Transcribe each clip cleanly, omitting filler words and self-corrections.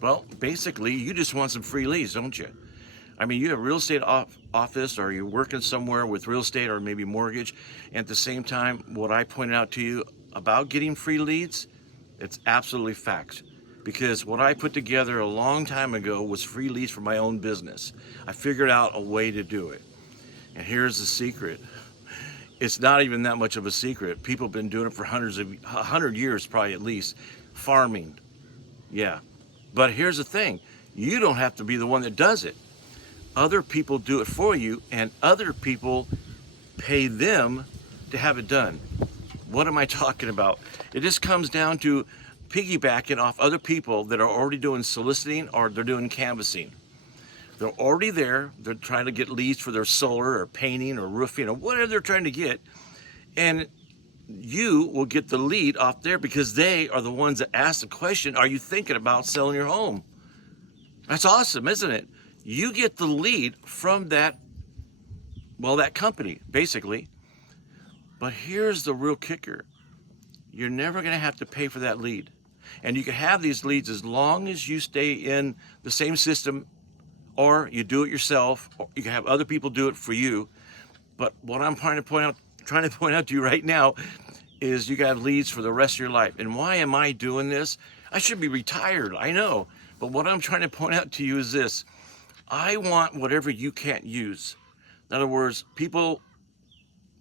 Well, basically, you just want some free leads, don't you? I mean, you have a real estate office, or you're working somewhere with real estate or maybe mortgage. And at the same time, what I pointed out to you about getting free leads, it's absolutely facts. Because what I put together a long time ago was free leads for my own business. I figured out a way to do it. And here's the secret. It's not even that much of a secret. People have been doing it for 100 years, probably at least, farming. Yeah. But here's the thing. You don't have to be the one that does it. Other people do it for you, and other people pay them to have it done. What am I talking about? It just comes down to piggybacking off other people that are already doing soliciting or they're doing canvassing. They're already there. They're trying to get leads for their solar or painting or roofing or whatever they're trying to get. And you will get the lead off there because they are the ones that ask the question, are you thinking about selling your home? That's awesome, isn't it? You get the lead from that company, basically. But here's the real kicker. You're never going to have to pay for that lead. And you can have these leads as long as you stay in the same system, or you do it yourself, or you can have other people do it for you. But what I'm trying to point out to you right now is you got leads for the rest of your life. And why am I doing this? I should be retired, I know. But what I'm trying to point out to you is this. I want whatever you can't use. In other words, people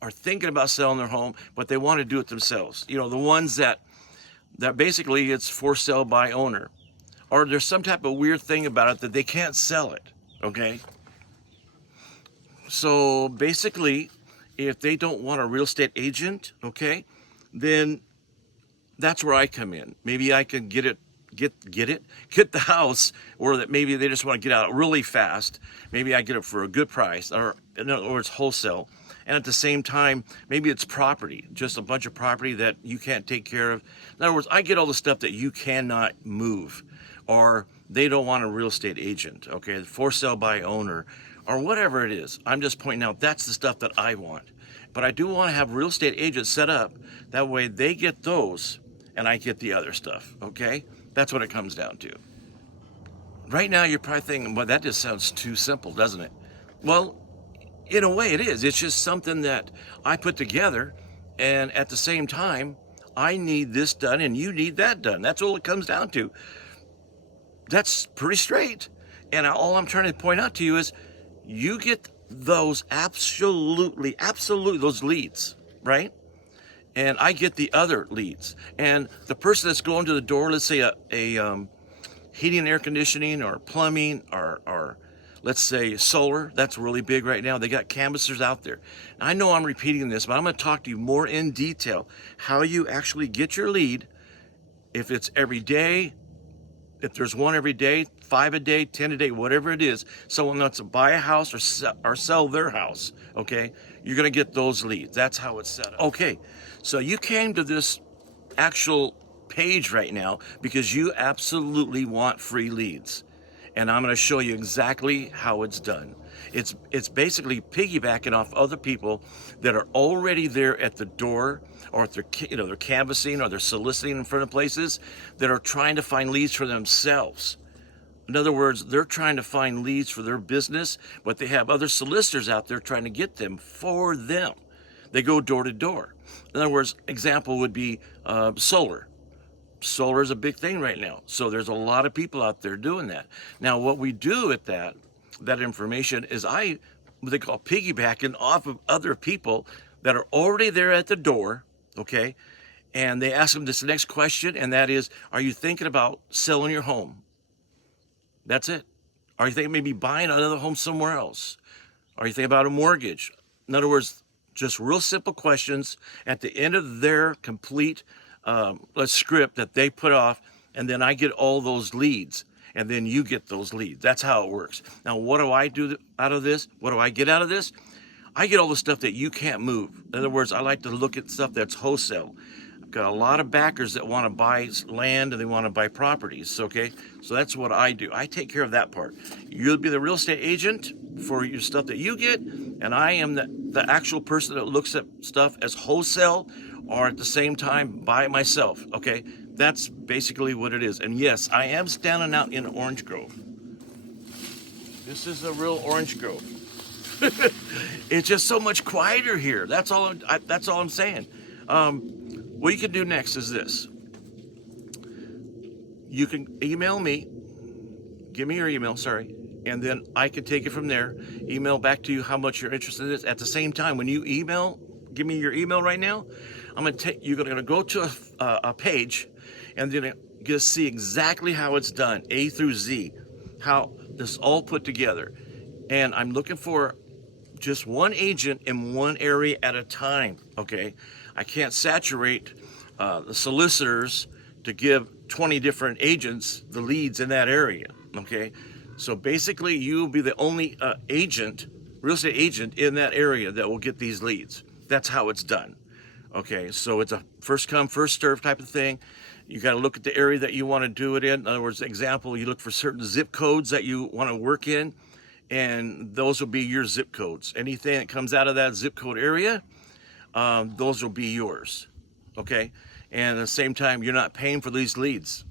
are thinking about selling their home, but they want to do it themselves. You know, the ones that basically it's for sale by owner, or there's some type of weird thing about it that they can't sell it, okay? So basically, if they don't want a real estate agent, okay, then that's where I come in. Maybe I can get the house, or that maybe they just want to get out really fast. Maybe I get it for a good price, or in other words, wholesale. And at the same time, maybe it's property, just a bunch of property that you can't take care of. In other words, I get all the stuff that you cannot move, or they don't want a real estate agent, okay, for sale by owner, or whatever it is. I'm just pointing out that's the stuff that I want. But I do want to have real estate agents set up. That way they get those and I get the other stuff, okay? That's what it comes down to. Right now, you're probably thinking, well, that just sounds too simple, doesn't it? Well, in a way it is. It's just something that I put together, and at the same time, I need this done and you need that done. That's all it comes down to. That's pretty straight. And all I'm trying to point out to you is you get those absolutely, those leads, right? And I get the other leads. And the person that's going to the door, let's say a heating and air conditioning or plumbing or let's say solar, that's really big right now. They got canvassers out there. I know I'm repeating this, but I'm going to talk to you more in detail how you actually get your lead, if it's every day, if there's one every day, 5 a day, 10 a day, whatever it is, someone wants to buy a house or sell their house, okay, you're going to get those leads. That's how it's set up. Okay, so you came to this actual page right now because you absolutely want free leads. And I'm going to show you exactly how it's done. It's basically piggybacking off other people that are already there at the door, or if they're canvassing or they're soliciting in front of places that are trying to find leads for themselves. In other words, they're trying to find leads for their business, but they have other solicitors out there trying to get them for them. They go door to door. In other words, example would be solar. Solar is a big thing right now. So there's a lot of people out there doing that. Now, what we do with that information is what they call piggybacking off of other people that are already there at the door, okay? And they ask them this next question, and that is, are you thinking about selling your home? That's it. Are you thinking maybe buying another home somewhere else? Are you thinking about a mortgage? In other words, just real simple questions at the end of their complete script that they put off, and then I get all those leads, and then you get those leads. That's how it works. Now, what do I do out of this? What do I get out of this? I get all the stuff that you can't move. In other words, I like to look at stuff that's wholesale. I've got a lot of backers that want to buy land and they want to buy properties, okay? So that's what I do. I take care of that part. You'll be the real estate agent for your stuff that you get, and I am the actual person that looks at stuff as wholesale, or at the same time buy it myself, okay? That's basically what it is. And yes, I am standing out in Orange Grove. This is a real orange grove. It's just so much quieter here. That's all I'm saying. What you can do next is this. You can email me. Give me your email, sorry. And then I can take it from there. Email back to you how much you're interested in this. At the same time, when you email, give me your email right now. You're gonna go to a page, and then you're gonna see exactly how it's done, A through Z, how this is all put together. And I'm looking for just one agent in one area at a time, okay? I can't saturate the solicitors to give 20 different agents the leads in that area, okay? So basically, you'll be the only real estate agent in that area that will get these leads. That's how it's done, okay? So it's a first come, first serve type of thing. You got to look at the area that you want to do it in. In other words, example, you look for certain zip codes that you want to work in, and those will be your zip codes. Anything that comes out of that zip code area, those will be yours, okay? And at the same time, you're not paying for these leads.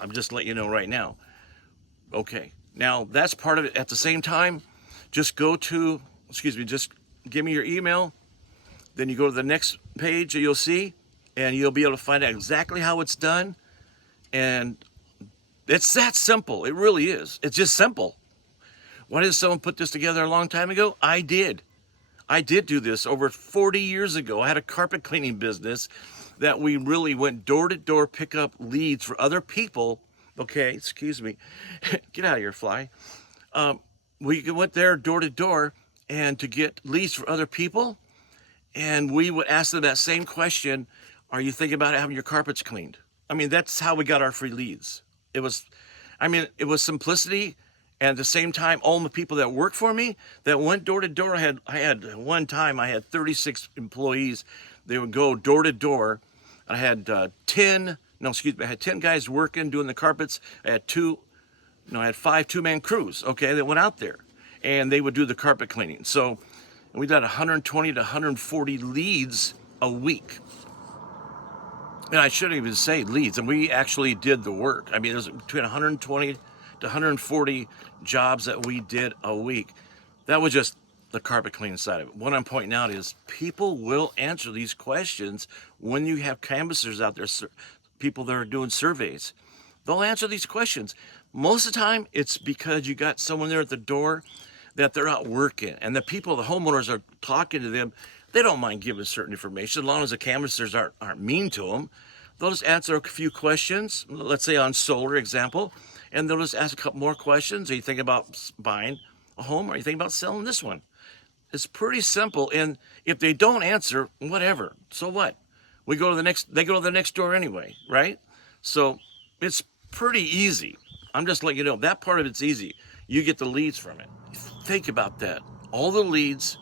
I'm just letting you know right now. Okay, now that's part of it. At the same time, just just give me your email. Then you go to the next page that you'll see, and you'll be able to find out exactly how it's done. And it's that simple. It really is. It's just simple. Why did someone put this together a long time ago? I did. I did do this over 40 years ago. I had a carpet cleaning business that we really went door to door, pick up leads for other people. Okay, excuse me. Get out of here, fly. We went there door to door and to get leads for other people. And we would ask them that same question. Are you thinking about having your carpets cleaned? I mean, that's how we got our free leads. It was simplicity. And at the same time, all the people that worked for me that went door to door, I had 36 employees. They would go door to door. I had 10 guys working, doing the carpets. I had 5 two-man crews, okay, that went out there. And they would do the carpet cleaning. So we did 120 to 140 leads a week. And I shouldn't even say leads. And we actually did the work. I mean, there's between 120 to 140 jobs that we did a week. That was just the carpet cleaning side of it. What I'm pointing out is people will answer these questions when you have canvassers out there, people that are doing surveys. They'll answer these questions. Most of the time, it's because you got someone there at the door that they're out working. And the homeowners are talking to them. They don't mind giving certain information as long as the canvassers aren't mean to them. They'll just answer a few questions, let's say on solar example, and they'll just ask a couple more questions. Are you thinking about buying a home? Or are you thinking about selling this one? It's pretty simple. And if they don't answer, whatever. So what? They go to the next door anyway, right? So it's pretty easy. I'm just letting you know that part of it's easy. You get the leads from it. Think about that. All the leads,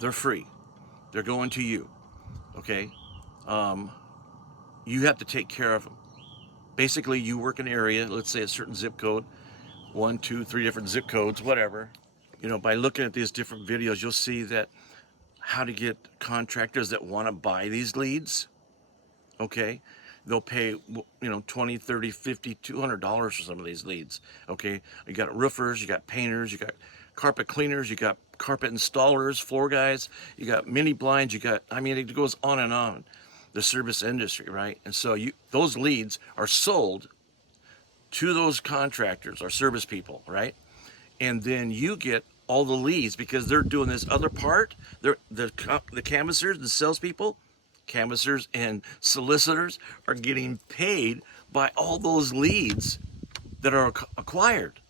they're free. They're going to you, okay? You have to take care of them. Basically, you work an area, let's say a certain zip code, 1, 2, 3 different zip codes, whatever. By looking at these different videos, you'll see that how to get contractors that want to buy these leads, okay? They'll pay, $20, $30, $50, $200 for some of these leads, okay? You got roofers, you got painters, you got carpet cleaners, you got carpet installers, floor guys, you got mini blinds, it goes on and on. The service industry, right? And so those leads are sold to those contractors or service people, right? And then you get all the leads because they're doing this other part. The canvassers, the salespeople, canvassers and solicitors are getting paid by all those leads that are acquired.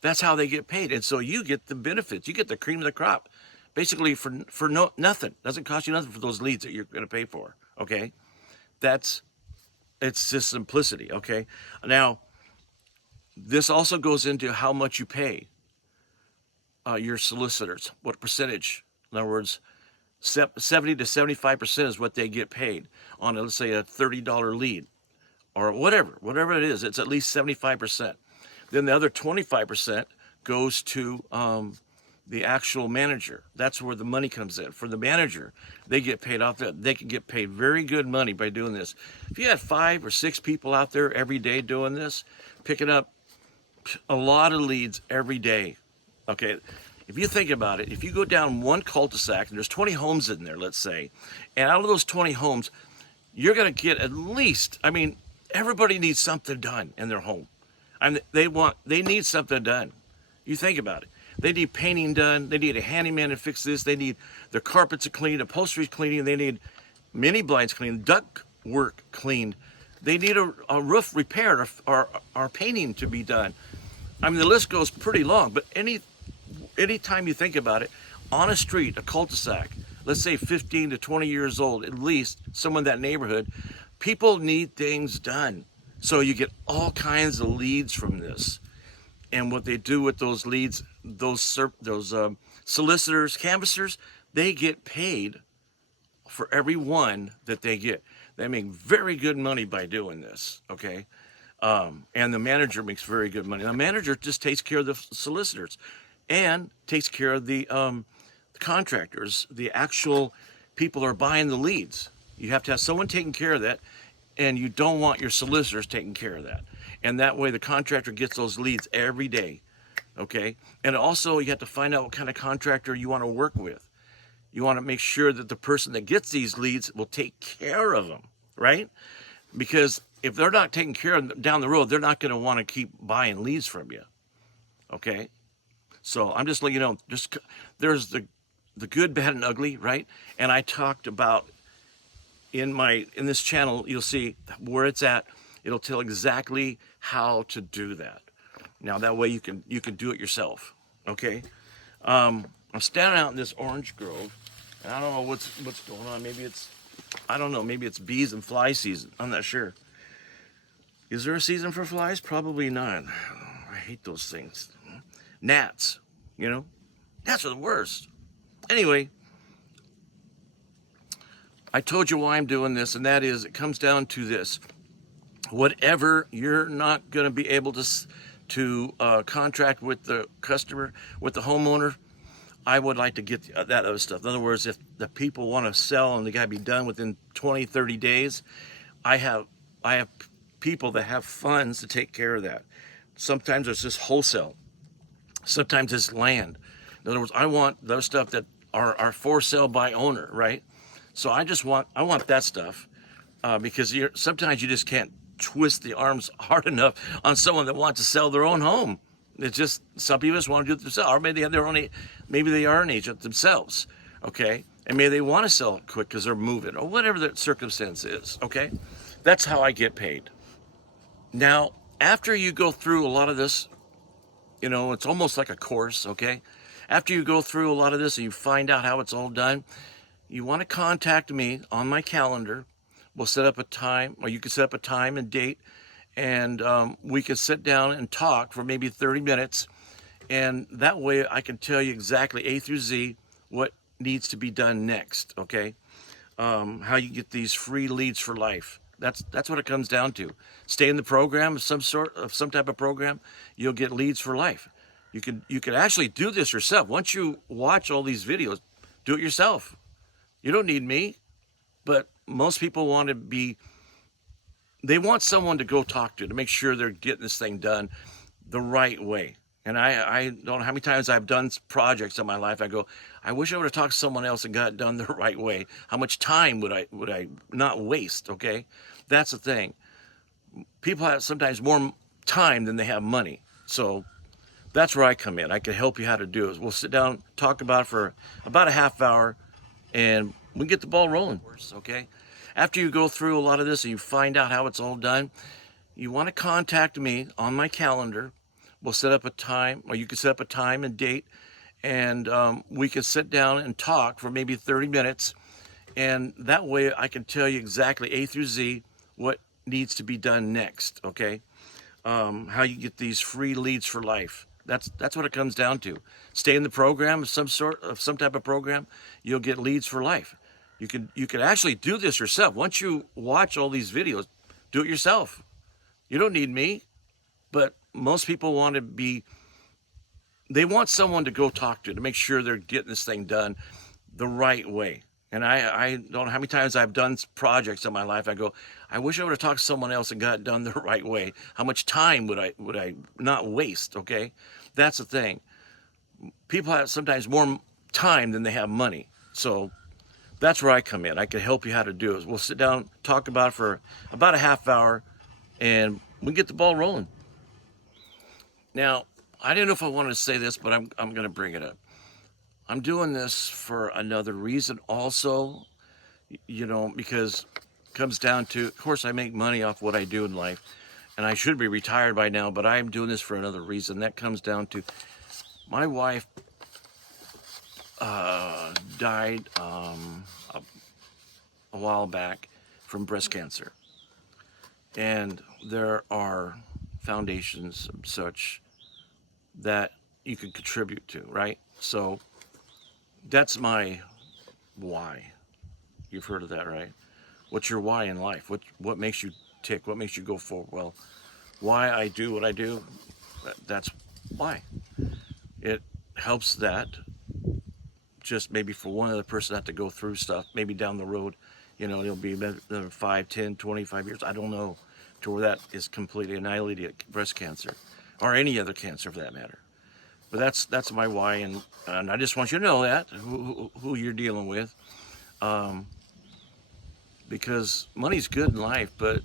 That's how they get paid. And so you get the benefits. You get the cream of the crop. Basically for nothing. Doesn't cost you nothing for those leads that you're going to pay for. Okay? It's just simplicity. Okay? Now, this also goes into how much you pay your solicitors. What percentage? In other words, 70 to 75% is what they get paid on, let's say, a $30 lead or whatever it is. It's at least 75%. Then the other 25% goes to the actual manager. That's where the money comes in. For the manager, they get paid off that. They can get paid very good money by doing this. If you had 5 or 6 people out there every day doing this, picking up a lot of leads every day, okay? If you think about it, if you go down one cul-de-sac and there's 20 homes in there, let's say, and out of those 20 homes, you're going to get at least, I mean, everybody needs something done in their home. I mean, they need something done. You think about it. They need painting done. They need a handyman to fix this. They need their carpets cleaned, upholstery cleaning. They need mini blinds cleaned, duct work cleaned. They need a roof repaired or painting to be done. I mean, the list goes pretty long, but any time you think about it, on a street, a cul-de-sac, let's say 15 to 20 years old, at least, someone in that neighborhood, people need things done. So you get all kinds of leads from this. And what they do with those leads, those solicitors, canvassers, they get paid for every one that they get. They make very good money by doing this, okay? And the manager makes very good money. The manager just takes care of the solicitors and takes care of the contractors, the actual people who are buying the leads. You have to have someone taking care of that, and you don't want your solicitors taking care of that. And that way the contractor gets those leads every day, okay? And also you have to find out what kind of contractor you want to work with. You want to make sure that the person that gets these leads will take care of them, right? Because if they're not taking care of them down the road, they're not going to want to keep buying leads from you, okay? So I'm just letting you know, there's the good, bad, and ugly, right? And I talked about in this channel, you'll see where it's at. It'll tell exactly how to do that. Now that way you can do it yourself, okay? I'm standing out in this orange grove, and I don't know what's going on. Maybe it's bees and fly season. I'm not sure. Is there a season for flies? Probably not. I hate those things. Gnats, gnats are the worst. Anyway, I told you why I'm doing this, and that is, it comes down to this. Whatever you're not going to be able to contract with the customer, with the homeowner, I would like to get that other stuff. In other words, if the people want to sell and they got to be done within 20, 30 days, I have people that have funds to take care of that. Sometimes it's just wholesale. Sometimes it's land. In other words, I want those stuff that are for sale by owner, right? So I want that stuff because sometimes you just can't twist the arms hard enough on someone that wants to sell their own home. It's just, some people just want to do it themselves, or maybe they have their own, maybe they are an agent themselves, okay? And maybe they want to sell it quick because they're moving, or whatever the circumstance is, okay? That's how I get paid. Now, after you go through a lot of this, it's almost like a course, okay? After you go through a lot of this and you find out how it's all done, you want to contact me on my calendar. We'll set up a time, or you can set up a time and date, and we can sit down and talk for maybe 30 minutes. And that way I can tell you exactly A through Z what needs to be done next, okay? How you get these free leads for life. That's what it comes down to. Stay in the program of some type of program, you'll get leads for life. You can actually do this yourself. Once you watch all these videos, do it yourself. You don't need me, but most people they want someone to go talk to make sure they're getting this thing done the right way. And I don't know how many times I've done projects in my life. I go, I wish I would have talked to someone else and got it done the right way. How much time would I not waste? Okay, that's the thing. People have sometimes more time than they have money. So that's where I come in. I can help you how to do it. We'll sit down, talk about it for about a half hour, and we get the ball rolling, okay? After you go through a lot of this and you find out how it's all done, you want to contact me on my calendar. We'll set up a time, or you can set up a time and date, and we can sit down and talk for maybe 30 minutes. And that way I can tell you exactly A through Z what needs to be done next, okay? How you get these free leads for life. That's what it comes down to. Stay in the program of some type of program, you'll get leads for life. You can actually do this yourself. Once you watch all these videos, do it yourself. You don't need me, but most people they want someone to go talk to make sure they're getting this thing done the right way. And I don't know how many times I've done projects in my life. I go, I wish I would have talked to someone else and got it done the right way. How much time would I not waste? Okay, that's the thing. People have sometimes more time than they have money. So that's where I come in. I can help you how to do it. We'll sit down, talk about it for about a half hour, and we get the ball rolling. Now, I didn't know if I wanted to say this, but I'm going to bring it up. I'm doing this for another reason also, because it comes down to, of course, I make money off what I do in life, and I should be retired by now, but I'm doing this for another reason. That comes down to my wife died a while back from breast cancer. And there are foundations and such that you can contribute to, right? So that's my why. You've heard of that, right? What's your why in life? What makes you tick? What makes you go forward? Well, why I do what I do, that's why. It helps that just maybe for one other person not to go through stuff, maybe down the road, it'll be another 5, 10, 25 years, I don't know, to where that is completely annihilated, breast cancer, or any other cancer for that matter. But that's my why, and I just want you to know that, who you're dealing with, because money's good in life, but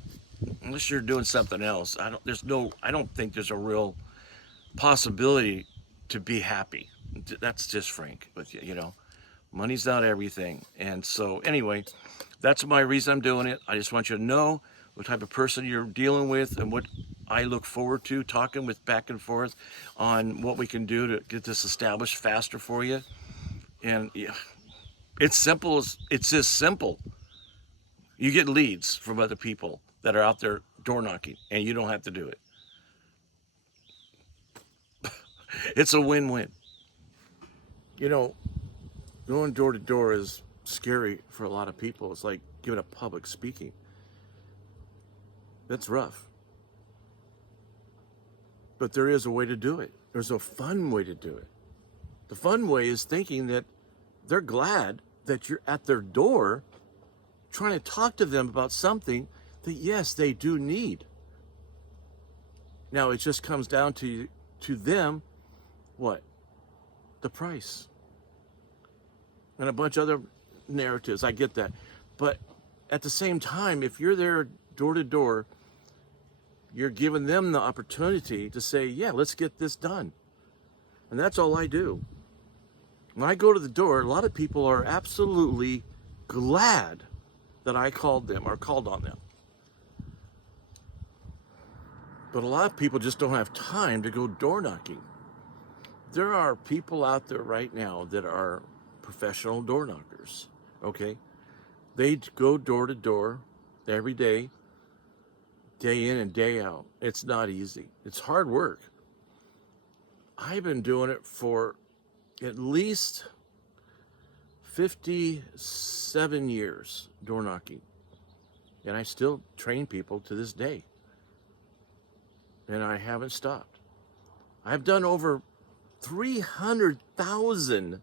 unless you're doing something else, I don't think there's a real possibility to be happy. That's just frank with you, money's not everything. And so anyway, that's my reason I'm doing it. I just want you to know what type of person you're dealing with and what I look forward to talking with back and forth on what we can do to get this established faster for you. And yeah, it's just simple. You get leads from other people that are out there door knocking, and you don't have to do it. It's a win-win. Going door to door is scary for a lot of people. It's like giving a public speaking. That's rough. But there is a way to do it. There's a fun way to do it. The fun way is thinking that they're glad that you're at their door trying to talk to them about something that, yes, they do need. Now, it just comes down to them, what? The price. And a bunch of other narratives. I get that. But at the same time, if you're there door to door, you're giving them the opportunity to say, yeah, let's get this done. And that's all I do. When I go to the door, a lot of people are absolutely glad that I called them or called on them. But a lot of people just don't have time to go door knocking. There are people out there right now that are professional door knockers, okay? They go door to door every day, day in and day out. It's not easy. It's hard work. I've been doing it for at least 57 years, door knocking. And I still train people to this day. And I haven't stopped. I've done over 300,000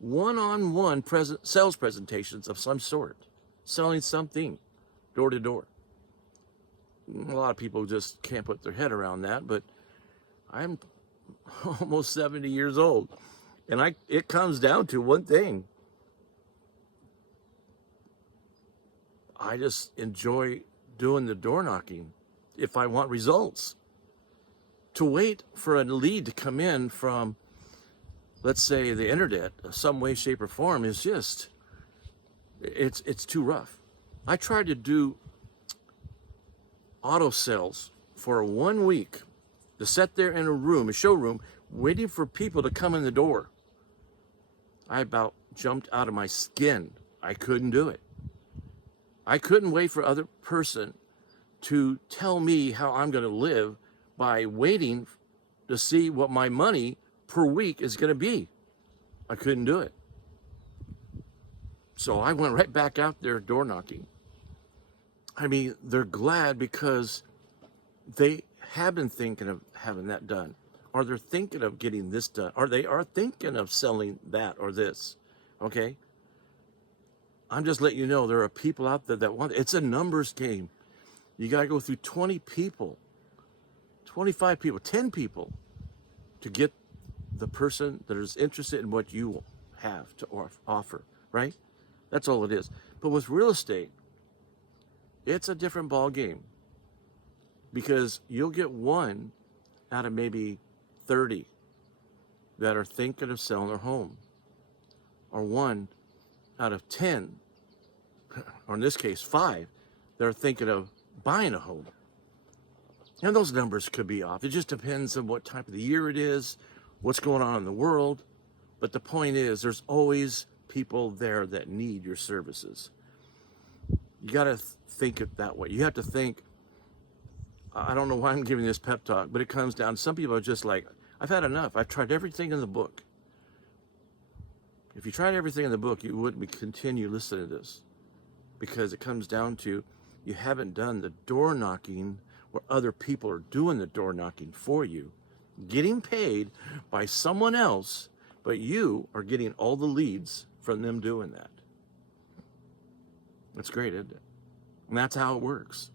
one-on-one sales presentations of some sort, selling something door to door. A lot of people just can't put their head around that, but I'm almost 70 years old, and it comes down to one thing. I just enjoy doing the door knocking if I want results. To wait for a lead to come in from, let's say, the internet, some way, shape, or form, is just, it's too rough. I tried to do auto sales for 1 week, to sit there in a showroom, waiting for people to come in the door. I about jumped out of my skin. I couldn't do it. I couldn't wait for other person to tell me how I'm going to live by waiting to see what my money per week is going to be. I couldn't do it. So I went right back out there door knocking. I mean, they're glad because they have been thinking of having that done, or they're thinking of getting this done, or they are thinking of selling that or this. Okay? I'm just letting you know there are people out there that want it's a numbers game. You got to go through 20 people, 25 people, 10 people to get the person that is interested in what you have to offer, right? That's all it is. But with real estate, it's a different ball game because you'll get one out of maybe 30 that are thinking of selling their home, or one out of 10, or in this case, 5, that are thinking of buying a home. And those numbers could be off. It just depends on what time of the year it is, what's going on in the world. But the point is, there's always people there that need your services. You got to think it that way. You have to think, I don't know why I'm giving this pep talk, but it comes down, some people are just like, I've had enough. I've tried everything in the book. If you tried everything in the book, you wouldn't continue listening to this, because it comes down to you haven't done the door knocking where other people are doing the door knocking for you, getting paid by someone else, but you are getting all the leads from them doing that. That's great, isn't it? And that's how it works.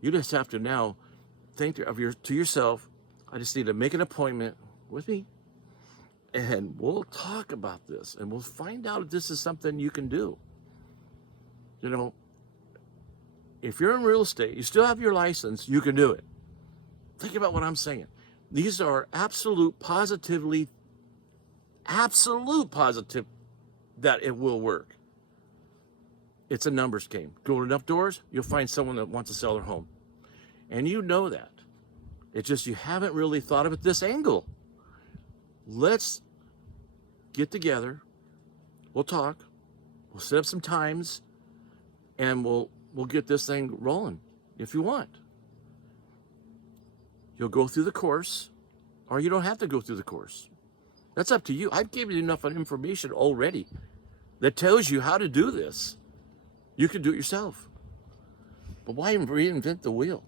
You just have to now think to yourself, I just need to make an appointment with me, and we'll talk about this, and we'll find out if this is something you can do. You know, if you're in real estate, you still have your license, you can do it. Think about what I'm saying. These are absolute positive that it will work. It's a numbers game. Go to enough doors, you'll find someone that wants to sell their home. And you know that. It's just you haven't really thought of it this angle. Let's get together. We'll talk. We'll set up some times, and we'll get this thing rolling if you want. You'll go through the course, or you don't have to go through the course. That's up to you. I've given you enough information already that tells you how to do this. You can do it yourself. But why reinvent the wheel?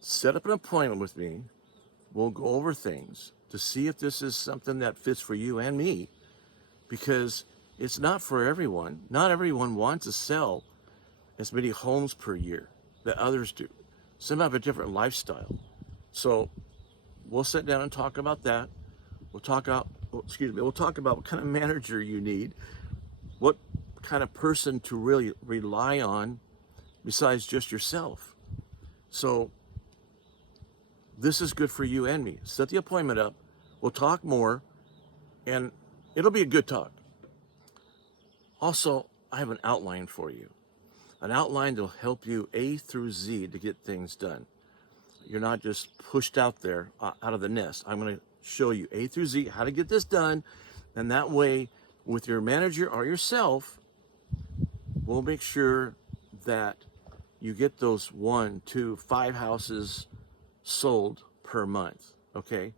Set up an appointment with me. We'll go over things to see if this is something that fits for you and me, because it's not for everyone. Not everyone wants to sell as many homes per year that others do. Some have a different lifestyle. So we'll sit down and talk about that. We'll talk about what kind of manager you need, what kind of person to really rely on besides just yourself. So this is good for you and me. Set the appointment up. We'll talk more, and it'll be a good talk. Also, I have an outline for you. An outline that will help you A through Z to get things done. You're not just pushed out there, out of the nest. I'm going to show you A through Z how to get this done, and that way, with your manager or yourself, we'll make sure that you get those 1, 2, 5 houses sold per month, okay?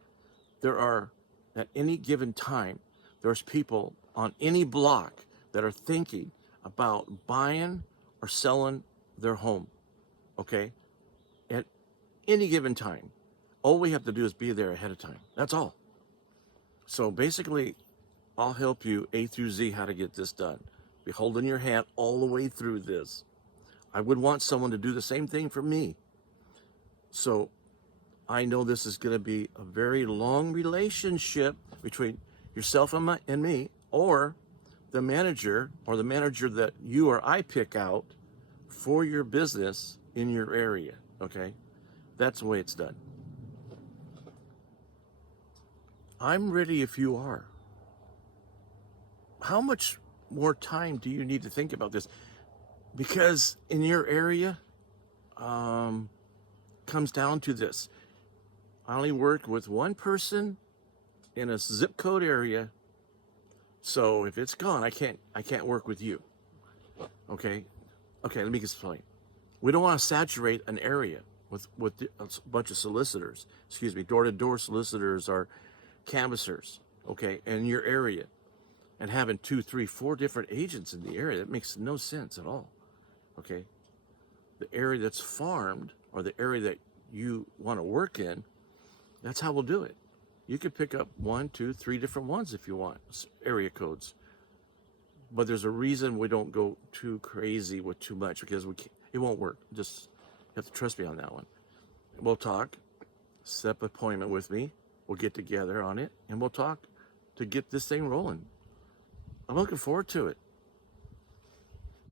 There are, at any given time, there's people on any block that are thinking about buying or selling their home, okay? At any given time. All we have to do is be there ahead of time. That's all. So basically, I'll help you A through Z how to get this done. Be holding your hand all the way through this. I would want someone to do the same thing for me. So I know this is going to be a very long relationship between yourself and me, or the manager, or the manager that you or I pick out for your business in your area, okay? That's the way it's done. I'm ready if you are. How much more time do you need to think about this? Because in your area, comes down to this. I only work with one person in a zip code area. So if it's gone, I can't work with you. Okay? Okay, let me explain. We don't want to saturate an area with a bunch of solicitors. Excuse me, door-to-door solicitors or canvassers, okay, in your area. And having 2, 3, 4 different agents in the area, that makes no sense at all. Okay? The area that's farmed, or the area that you want to work in, That's how we'll do it. You could pick up 1, 2, 3 different ones if you want, area codes. But there's a reason we don't go too crazy with too much, because it won't work. Just you have to trust me on that one. We'll talk, set up an appointment with me. We'll get together on it and we'll talk to get this thing rolling. I'm looking forward to it.